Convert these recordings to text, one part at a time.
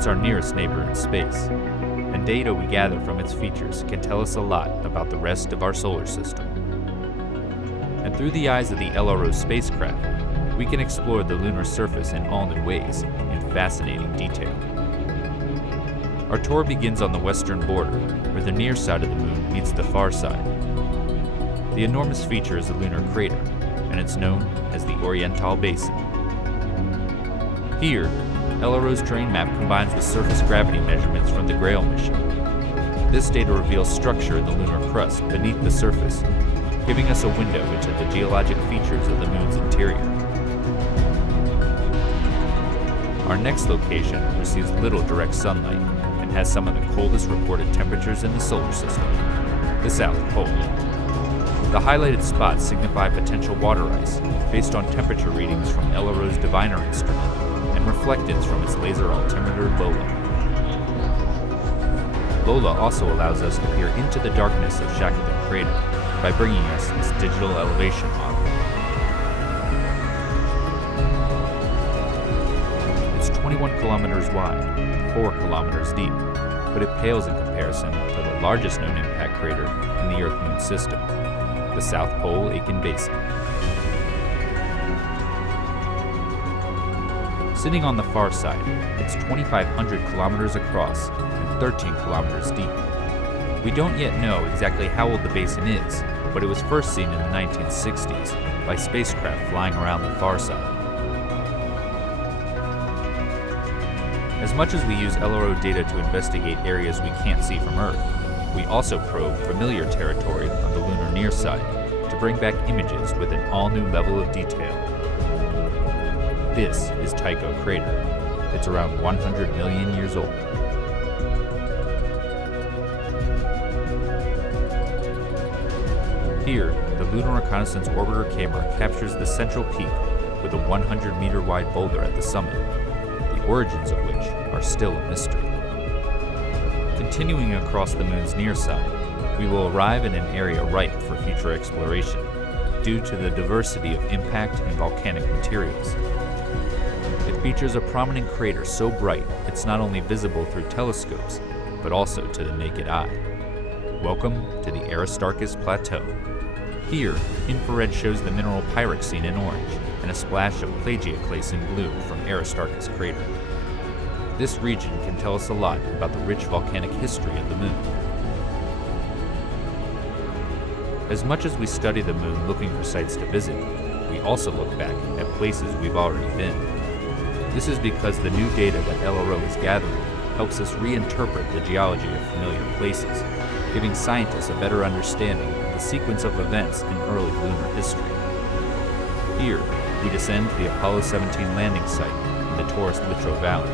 It's our nearest neighbor in space, and data we gather from its features can tell us a lot about the rest of our solar system. And through the eyes of the LRO spacecraft, we can explore the lunar surface in all new ways, in fascinating detail. Our tour begins on the western border, where the near side of the moon meets the far side. The enormous feature is a lunar crater, and it's known as the Oriental Basin. Here, LRO's terrain map combines with surface gravity measurements from the Grail mission. This data reveals structure in the lunar crust beneath the surface, giving us a window into the geologic features of the moon's interior. Our next location receives little direct sunlight and has some of the coldest recorded temperatures in the solar system, the South Pole. The highlighted spots signify potential water ice based on temperature readings from LRO's diviner instrument and reflectance from its laser altimeter Lola. Lola also allows us to peer into the darkness of Shackleton Crater by bringing us this digital elevation model. It's 21 kilometers wide, 4 kilometers deep, but it pales in comparison to the largest known impact crater in the Earth-Moon system, the South Pole Aitken Basin. Sitting on the far side, it's 2,500 kilometers across and 13 kilometers deep. We don't yet know exactly how old the basin is, but it was first seen in the 1960s by spacecraft flying around the far side. As much as we use LRO data to investigate areas we can't see from Earth, we also probe familiar territory on the lunar near side to bring back images with an all-new level of detail. This is Tycho Crater. It's around 100 million years old. Here, the Lunar Reconnaissance Orbiter camera captures the central peak with a 100-meter wide boulder at the summit, the origins of which are still a mystery. Continuing across the moon's near side, we will arrive in an area ripe for future exploration due to the diversity of impact and volcanic materials. It features a prominent crater so bright it's not only visible through telescopes, but also to the naked eye. Welcome to the Aristarchus Plateau. Here, infrared shows the mineral pyroxene in orange and a splash of plagioclase in blue from Aristarchus crater. This region can tell us a lot about the rich volcanic history of the moon. As much as we study the moon looking for sites to visit, we also look back at places we've already been. This is because the new data that LRO is gathering helps us reinterpret the geology of familiar places, giving scientists a better understanding of the sequence of events in early lunar history. Here, we descend to the Apollo 17 landing site in the Taurus-Littrow Valley,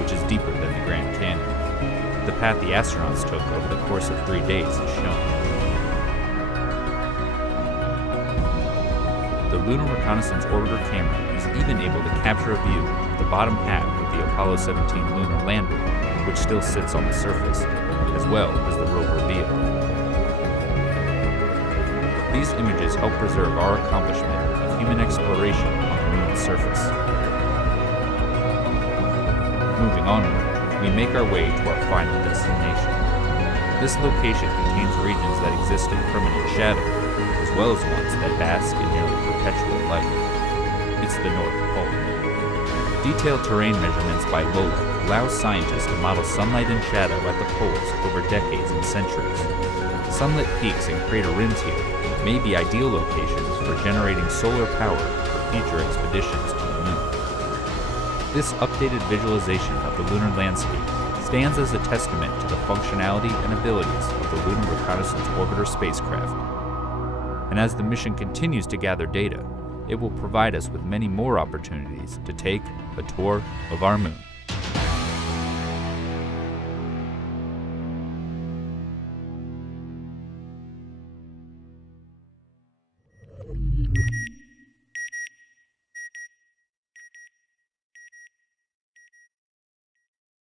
which is deeper than the Grand Canyon. The path the astronauts took over the course of 3 days is shown. The Lunar Reconnaissance Orbiter camera is even able to capture a view of the bottom half of the Apollo 17 lunar lander, which still sits on the surface, as well as the rover vehicle. These images help preserve our accomplishment of human exploration on the moon's surface. Moving onward, we make our way to our final destination. This location contains regions that exist in permanent shadow, as well as ones that bask in nearly perpetual light. It's the North Pole. Detailed terrain measurements by Lola allow scientists to model sunlight and shadow at the poles over decades and centuries. Sunlit peaks and crater rims here may be ideal locations for generating solar power for future expeditions to the moon. This updated visualization of the lunar landscape stands as a testament to the functionality and abilities of the Lunar Reconnaissance Orbiter spacecraft. And as the mission continues to gather data, it will provide us with many more opportunities to take a tour of our moon.